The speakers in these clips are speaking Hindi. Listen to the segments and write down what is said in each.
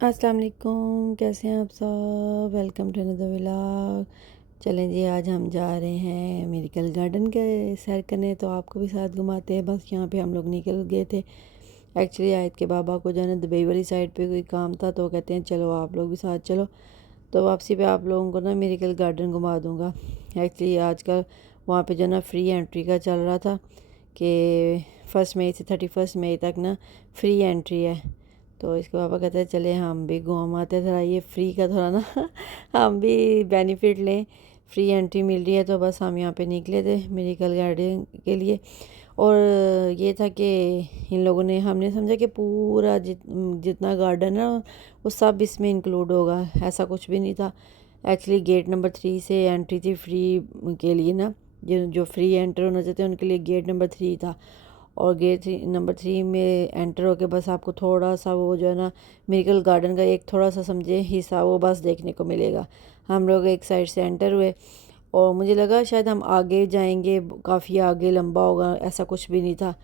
अस्सलाम वालेकुम, कैसे हैं आप सब। Welcome to another vlog. चलें जी, आज हम जा रहे हैं मेरिकल गार्डन के सैर करने, तो आपको भी साथ घुमाते हैं। बस यहाँ पे हम लोग निकल गए थे। एक्चुअली आयत के बाबा को जो है ना दुबई वाली साइड पे कोई काम था, तो कहते हैं चलो आप लोग भी साथ चलो। तो वापसी पे आप लोगों को ना मेरिकल गार्डन घुमा दूँगा। एक्चुअली आजकल वहाँ पे जो है ना फ्री एंट्री का चल रहा था कि 1 मई से 31 मई तक ना फ्री एंट्री है। तो इसके पापा कहते हैं चले हम भी घूम आते, थोड़ा ये फ्री का थोड़ा ना हम भी बेनिफिट लें। फ्री एंट्री मिल रही है, तो बस हम यहाँ पे निकले थे मेडिकल गार्डन के लिए। और ये था कि इन लोगों ने हमने समझा कि पूरा जितना गार्डन है वो सब इसमें इंक्लूड होगा। ऐसा कुछ भी नहीं था। एक्चुअली गेट नंबर 3 से एंट्री थी फ्री के लिए ना, जो फ्री एंटर होना चाहते हैं उनके लिए गेट नंबर 3 था। और गेट नंबर 3 में एंटर होके बस आपको थोड़ा सा वो जो है ना मेरिकल गार्डन का एक थोड़ा सा समझे हिस्सा वो बस देखने को मिलेगा। हम लोग एक साइड से एंटर हुए और मुझे लगा शायद हम आगे जाएंगे, काफ़ी आगे लंबा होगा, ऐसा कुछ भी नहीं था।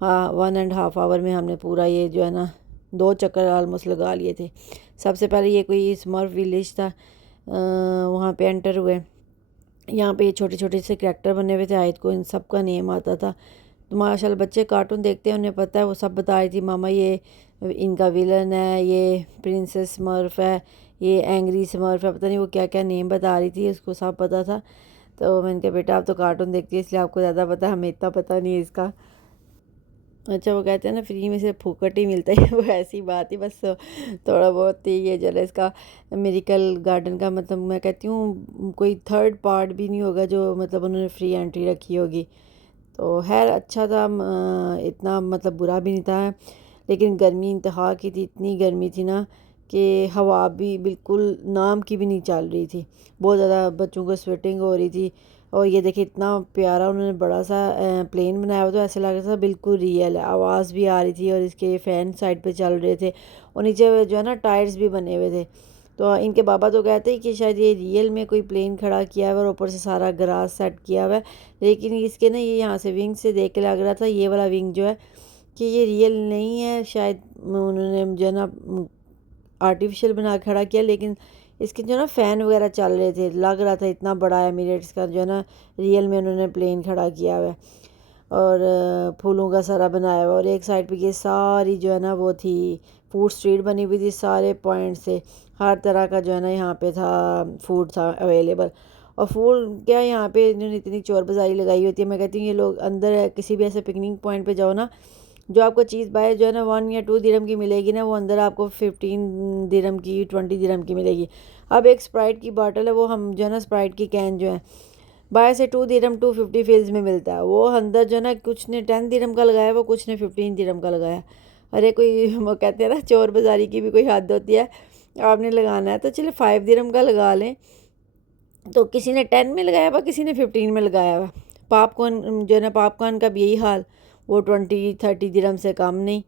हाँ, 1.5 आवर में हमने पूरा ये जो है ना 2 चक्कर ऑलमोस्ट लगा लिए थे। सबसे पहले ये कोई स्मर्फ विलेज था, वहाँ पे एंटर हुए। यहाँ पे ये छोटे छोटे से करैक्टर बने हुए थे, आयत को इन सब का नेम आता था। तो माशाल्लाह बच्चे कार्टून देखते हैं, उन्हें पता है, वो सब बता रही थी मामा ये इनका विलन है, ये प्रिंसेस स्मर्फ है, ये एंग्री स्मर्फ है, पता नहीं वो क्या क्या नेम बता रही थी, उसको सब पता था। तो मैंने कहा बेटा आप तो कार्टून देखती है इसलिए आपको ज़्यादा पता है, हमें इतना पता नहीं है इसका। अच्छा, वो कहते हैं ना फ्री में से फूकट ही मिलता है वो ऐसी बात ही बस थोड़ा बहुत ही ये जो है इसका मेरिकल गार्डन का मतलब मैं कहती हूँ कोई थर्ड पार्ट भी नहीं होगा जो मतलब उन्होंने फ्री एंट्री रखी होगी। तो खैर अच्छा था, इतना मतलब बुरा भी नहीं था। लेकिन गर्मी इंतहा की थी, इतनी गर्मी थी ना कि हवा भी बिल्कुल नाम की भी नहीं चल रही थी। बहुत ज़्यादा बच्चों को स्वेटिंग हो रही थी। और ये देखिए इतना प्यारा उन्होंने बड़ा सा प्लेन बनाया हुआ, तो ऐसे लग रहा था बिल्कुल रियल है, आवाज़ भी आ रही थी और इसके फ़ैन साइड पे चल रहे थे। और नीचे जो है ना टायर्स भी बने हुए थे। तो इनके बाबा तो कहते हैं कि शायद ये रियल में कोई प्लेन खड़ा किया हुआ है और ऊपर से सारा ग्रास सेट किया हुआ है। लेकिन इसके ना ये यहाँ से विंग से देख के लग रहा था ये वाला विंग जो है कि ये रियल नहीं है, शायद उन्होंने जो है ना आर्टिफिशियल बना के खड़ा किया। लेकिन इसके जो ना फ़ैन वगैरह चल रहे थे, लग रहा था इतना बड़ा एमिरेट्स का जो है ना रियल में उन्होंने प्लेन खड़ा किया हुआ है। और फूलों का सारा बनाया हुआ। और एक साइड पे ये सारी जो है ना वो थी फूड स्ट्रीट बनी हुई थी, सारे पॉइंट से हर तरह का जो है ना यहाँ पे था, फूड था अवेलेबल। और फूड क्या यहाँ पे इन्होंने इतनी चोर बाज़ारी लगाई होती है। मैं कहती हूँ ये लोग अंदर किसी भी ऐसे पिकनिक पॉइंट पे जाओ ना, जो आपको चीज़ बाय जो है ना 1 या 2 दिरहम की मिलेगी ना, वो अंदर आपको 15 दिरहम की 20 दिरहम की मिलेगी। अब एक स्प्राइट की बॉटल है, वो हम जो है ना स्प्राइट की कैन जो है बाहर से 2 दिरहम 250 फील्स में मिलता है, वो अंदर जो है ना कुछ ने 10 दिरहम का लगाया, वो कुछ ने 15 दिरहम का लगाया। अरे कोई वो कहते हैं ना चोर बाज़ारी की भी कोई हद होती है। आपने लगाना है तो चले 5 दिरहम का लगा लें। तो किसी ने 10 में लगाया हुआ, किसी ने 15 में लगाया हुआ। पॉपकॉर्न जो है ना, पॉपकॉर्न का भी यही हाल, वो 20-30 दिरहम से कम नहीं।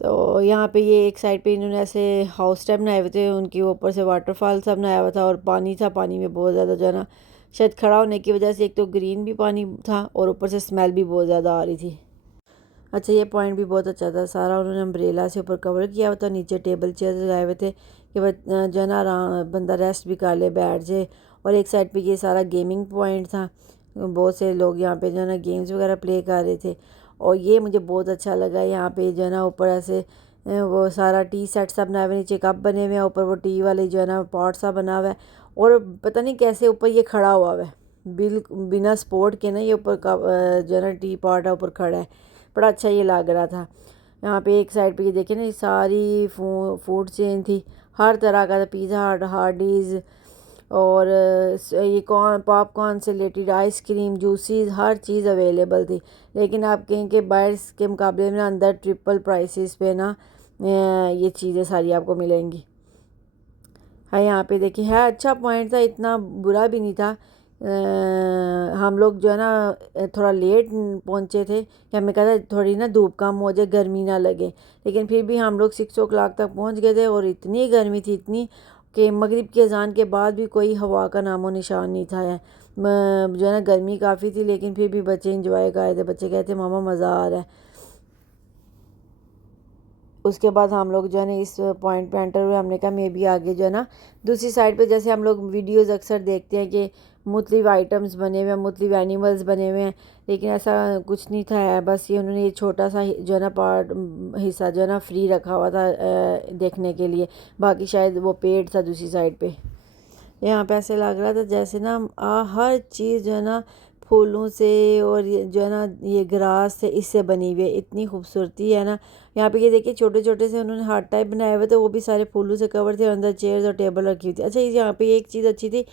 तो यहाँ पे ये एक साइड पे इन्होंने ऐसे हाउस टाइप बनाए हुए थे, उनके ऊपर से वाटरफॉल सब बनाया हुआ था और पानी था। पानी में बहुत ज़्यादा जो है ना शायद खड़ा होने की वजह से एक तो ग्रीन भी पानी था और ऊपर से स्मेल भी बहुत ज़्यादा आ रही थी। अच्छा, ये पॉइंट भी बहुत अच्छा था, सारा उन्होंने अम्ब्रेला से ऊपर कवर किया हुआ था, नीचे टेबल चेयर लगाए हुए थे कि जो है ना बंदा रेस्ट भी कर ले, बैठ जाए। और एक साइड पे ये सारा गेमिंग पॉइंट था, बहुत से लोग यहाँ पे जो है ना गेम्स वगैरह प्ले कर रहे थे। और ये मुझे बहुत अच्छा लगा, यहाँ पे जो है ना ऊपर ऐसे वो सारा टी सेट सा बना हुआ है, नीचे कप बने हुए हैं, ऊपर वो टी वाले जो है ना पॉट सा बना हुआ है। और पता नहीं कैसे ऊपर ये खड़ा हुआ है, बिना सपोर्ट के ना ये ऊपर कप जो है ना टी पॉट है ऊपर खड़ा है। बड़ा अच्छा ये लग रहा था। यहाँ पे एक साइड पे ये देखे ना, ये सारी फूड चेन थी, हर तरह का था, पिज़्ज़ा हट, हार्डीज़ और ये कॉर्न पॉपकॉर्न से रिलेटेड आइसक्रीम, जूसेस, हर चीज़ अवेलेबल थी। लेकिन आप कहें कि बाहर के मुकाबले में ना अंदर ट्रिपल प्राइसेस पे ना ये चीज़ें सारी आपको मिलेंगी। हाँ, यहाँ पे देखिए है, अच्छा पॉइंट था, इतना बुरा भी नहीं था। हम लोग जो है ना थोड़ा लेट पहुँचे थे कि हमें कहा था थोड़ी ना धूप कम हो जाए, गर्मी ना लगे। लेकिन फिर भी हम लोग 6 o'clock तक पहुँच गए थे और इतनी गर्मी थी, इतनी कि मगरिब की अजान के बाद भी कोई हवा का नामो निशान नहीं था। जो है ना गर्मी काफ़ी थी, लेकिन फिर भी बच्चे इंजॉय कर रहे थे। बच्चे कहते मामा मज़ा आ रहा है। उसके बाद हम लोग जो है ना इस पॉइंट पे एंटर हुए। हमने कहा मे भी आगे जो है ना दूसरी साइड पे, जैसे हम लोग वीडियोज़ अक्सर देखते हैं कि मुख्तलिफ आइटम्स बने हुए हैं, मुख्तलिफ एनिमल्स बने हुए हैं, लेकिन ऐसा कुछ नहीं था। बस ये उन्होंने ये छोटा सा जो है ना पार्ट हिस्सा जो है ना फ्री रखा हुआ था देखने के लिए, बाकी शायद वो पेड़ था दूसरी साइड पे। यहाँ पे ऐसे लग रहा था जैसे ना हर चीज़ जो है ना फूलों से और ये जो है ना ये ग्रास से इससे बनी हुई है, इतनी खूबसूरती है ना। यहाँ पे ये देखिए छोटे छोटे से उन्होंने हार्ट टाइप बनाए हुए थे, वो भी सारे फूलों से कवर थे और अंदर चेयर्स और टेबल रखी हुई थी। अच्छा यहाँ पे एक चीज़ अच्छी थी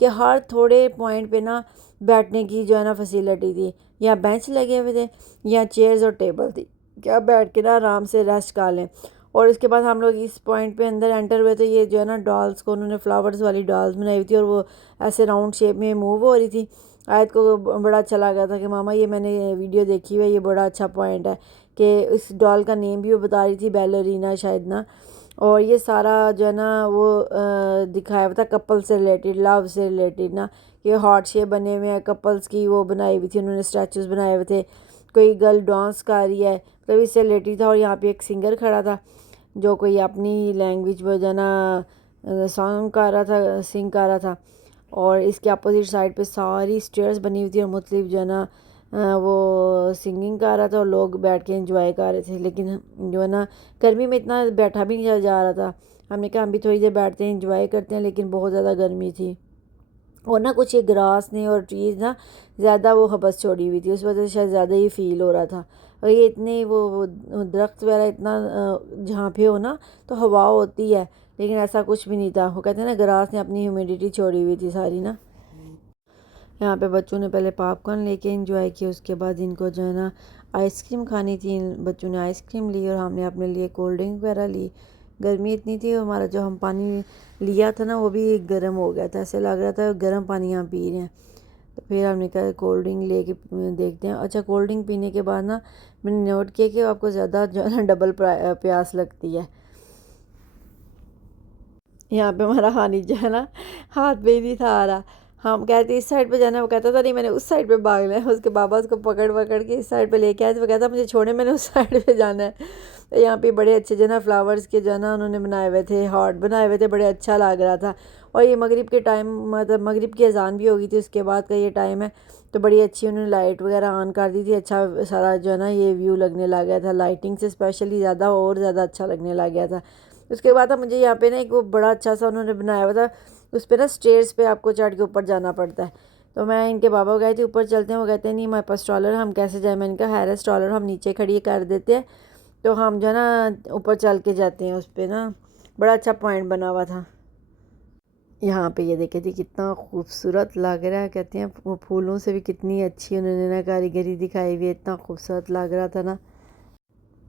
कि हर थोड़े पॉइंट पे ना बैठने की जो है ना फैसिलिटी थी। यहाँ बेंच लगे हुए थे, यहाँ चेयर्स और टेबल थी कि आप बैठ के ना आराम से रेस्ट कर लें। और इसके बाद हम लोग इस पॉइंट पे अंदर एंटर हुए तो ये जो है ना डॉल्स को उन्होंने फ्लावर्स वाली डॉल्स बनाई हुई थी और वो ऐसे राउंड शेप में मूव हो रही थी। आयत को बड़ा अच्छा लगा था कि मामा ये मैंने वीडियो देखी हुई है, ये बड़ा अच्छा पॉइंट है कि इस डॉल का नेम भी वो बता रही थी, बैलरीना शायद ना। और ये सारा जो है ना वो दिखाया हुआ था कपल से रिलेटेड, लव से रिलेटेड ना। ये हार्ट शेप बने हुए हैं, कपल्स की वो बनाई हुई थी उन्होंने, स्टैचूज़ बनाए हुए थे। कोई गर्ल डांस कर रही है मतलब इससे रिलेटेड था। और यहाँ पे एक सिंगर खड़ा था जो कोई अपनी लैंग्वेज में जो है ना सॉन्ग गा रहा था, सिंग कर रहा था। और इसके अपोजिट साइड पे सारी स्टेयर्स बनी हुई थी और मुख्तलिफ जो है ना वो सिंगिंग कर रहा था और लोग बैठ के एंजॉय कर रहे थे। लेकिन जो है ना गर्मी में इतना बैठा भी नहीं जा रहा था। हमने कहा हम भी थोड़ी देर बैठते हैं एंजॉय करते हैं, लेकिन बहुत ज़्यादा गर्मी थी। और ना कुछ ये ग्रास ने और ट्रीज़ ना ज़्यादा वो हबस छोड़ी हुई थी, उस वजह से शायद ज़्यादा ही फील हो रहा था। और ये इतने वो दरख्त वगैरह इतना जहाँ पे हो ना तो हवा होती है, लेकिन ऐसा कुछ भी नहीं था। वो कहते हैं ना ग्रास ने अपनी ह्यूमिडिटी छोड़ी हुई थी सारी ना। यहाँ पे बच्चों ने पहले पॉपकॉर्न लेके एंजॉय किया, उसके बाद इनको जो है ना आइसक्रीम खानी थी। बच्चों ने आइसक्रीम ली और हमने अपने लिए कोल्ड ड्रिंक वगैरह ली। गर्मी इतनी थी, हमारा जो हम पानी लिया था ना वो भी गर्म हो गया था, ऐसे लग रहा था गर्म पानी यहाँ पी रहे हैं। तो फिर हमने कहा कोल्ड ड्रिंक लेके देखते हैं। अच्छा कोल्ड ड्रिंक पीने के बाद ना मैंने नोट किया कि आपको ज़्यादा जो है ना डबल प्यास लगती है। यहाँ पे हमारा हानि जो है ना हाथ पे ही नहीं था आ रहा। हम कहते इस साइड पे जाना है, वो कहता था नहीं मैंने उस साइड पे भागना है। उसके बाबा उसको पकड़ पकड़ के इस साइड पे लेके आए तो वो कहता मुझे छोड़े, मैंने उस साइड पे जाना है। तो यहाँ पे बड़े अच्छे जो ना फ्लावर्स के जो ना उन्होंने बनाए हुए थे, हार्ट बनाए हुए थे, बड़े अच्छा लग रहा था। और ये मगरिब के टाइम मतलब मगरिब की अजान भी हो गई थी, उसके बाद का ये टाइम है। तो बड़ी अच्छी उन्होंने लाइट वगैरह ऑन कर दी थी, अच्छा सारा जो है ना ये व्यू लगने लग गया था। लाइटिंग से स्पेशली ज़्यादा और ज़्यादा अच्छा लगने लग गया था। उसके बाद मुझे यहाँ पे ना एक वो बड़ा अच्छा सा उन्होंने बनाया हुआ था, उस पर ना स्टेयर्स पे आपको चढ़ के ऊपर जाना पड़ता है। तो मैं इनके बाबा गए थे ऊपर चलते हैं, वो कहते हैं नहीं हमारे पास स्ट्रॉलर, हम कैसे जाए। मैंने कहा है स्ट्रॉलर, हम नीचे खड़ी कर देते हैं तो हम जो है ना ऊपर चल के जाते हैं। उस पर ना बड़ा अच्छा पॉइंट बना हुआ था। यहाँ पे ये देखे थे कितना खूबसूरत लग रहा है, कहते हैं वो फूलों से भी कितनी अच्छी उन्होंने ना कारीगरी दिखाई हुई है, इतना खूबसूरत लग रहा था ना।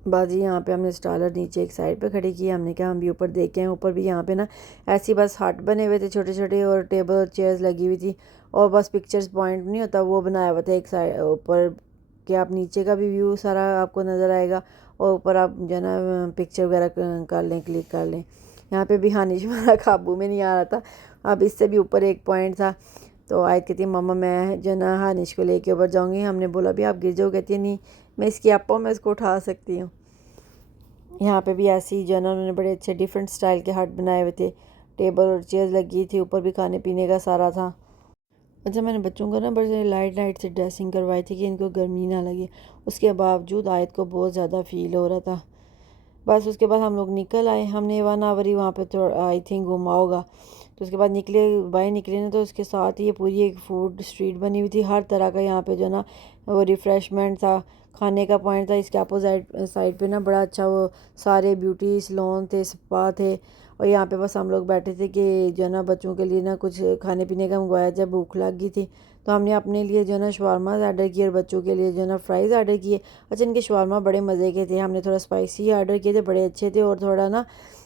बाजी यहाँ पे हमने स्टॉलर नीचे एक साइड पे खड़ी की, हमने कहा हम भी ऊपर देखे हैं। ऊपर भी यहाँ पे ना ऐसी बस हट बने हुए थे छोटे छोटे और टेबल और चेयर्स लगी हुई थी और बस पिक्चर्स पॉइंट नहीं होता वो बनाया हुआ था एक साइड ऊपर कि आप नीचे का भी व्यू सारा आपको नज़र आएगा और ऊपर आप जो है ना पिक्चर वगैरह कर लें, क्लिक कर लें। यहाँ पे भी हानिश हमारा काबू में नहीं आ रहा था। अब इससे भी ऊपर एक पॉइंट था तो आयत कहती है मम्मा मैं जो ना हानिश को लेके ऊपर जाऊँगी। हमने बोला भी आप गिर जाओ, कहती है नहीं मैं इसकी आपा मैं इसको उठा सकती हूँ। यहाँ पे भी ऐसे ही जो है ना उन्होंने बड़े अच्छे डिफरेंट स्टाइल के हट बनाए हुए थे, टेबल और चेयर लगी थी, ऊपर भी खाने पीने का सारा था। अच्छा मैंने बच्चों को ना बड़े लाइट लाइट से ड्रेसिंग करवाई थी कि इनको गर्मी ना लगे, उसके बावजूद आयत को बहुत ज़्यादा फील हो रहा था। बस उसके बाद हम लोग निकल आए, हमने 1 आवर ही वहाँ पे थोड़ा आई थिंक घूमा होगा। तो उसके बाद निकले बाहर निकले ना तो उसके साथ ही ये पूरी एक फूड स्ट्रीट बनी हुई थी, हर तरह का यहाँ पे जो ना वो रिफ़्रेशमेंट था, खाने का पॉइंट था। इसके अपोजिट साइड पे ना बड़ा अच्छा वो सारे ब्यूटी सलोन थे, स्पा थे। और यहाँ पे बस हम लोग बैठे थे कि जो है ना बच्चों के लिए ना कुछ खाने पीने का मंगवाया जाए, भूख लग गई थी। तो हमने अपने लिए जो है ना शवारमा ऑर्डर किए और बच्चों के लिए जो है ना फ्राइज़ ऑर्डर किए। अच्छा इनके शवारमा बड़े मज़े के थे, हमने थोड़ा स्पाइसी ऑर्डर किए थे, बड़े अच्छे थे और थोड़ा ना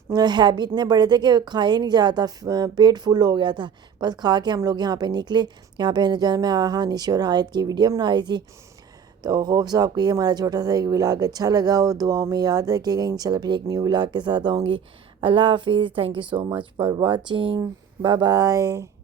हैवी इतने बड़े थे कि खाए नहीं जाता, पेट फुल हो गया था। बस खा के हम लोग यहाँ पे निकले। यहाँ पे जो है मैं हानिश और हायत की वीडियो बना रही थी। तो होप्स आपको ये हमारा छोटा सा एक व्लॉग अच्छा लगा हो, दुआओं में याद रखिएगा। इंशाल्लाह फिर एक न्यू व्लॉग के साथ आऊँगी। अल्लाह हाफिज़, thank you so much for watching, bye bye.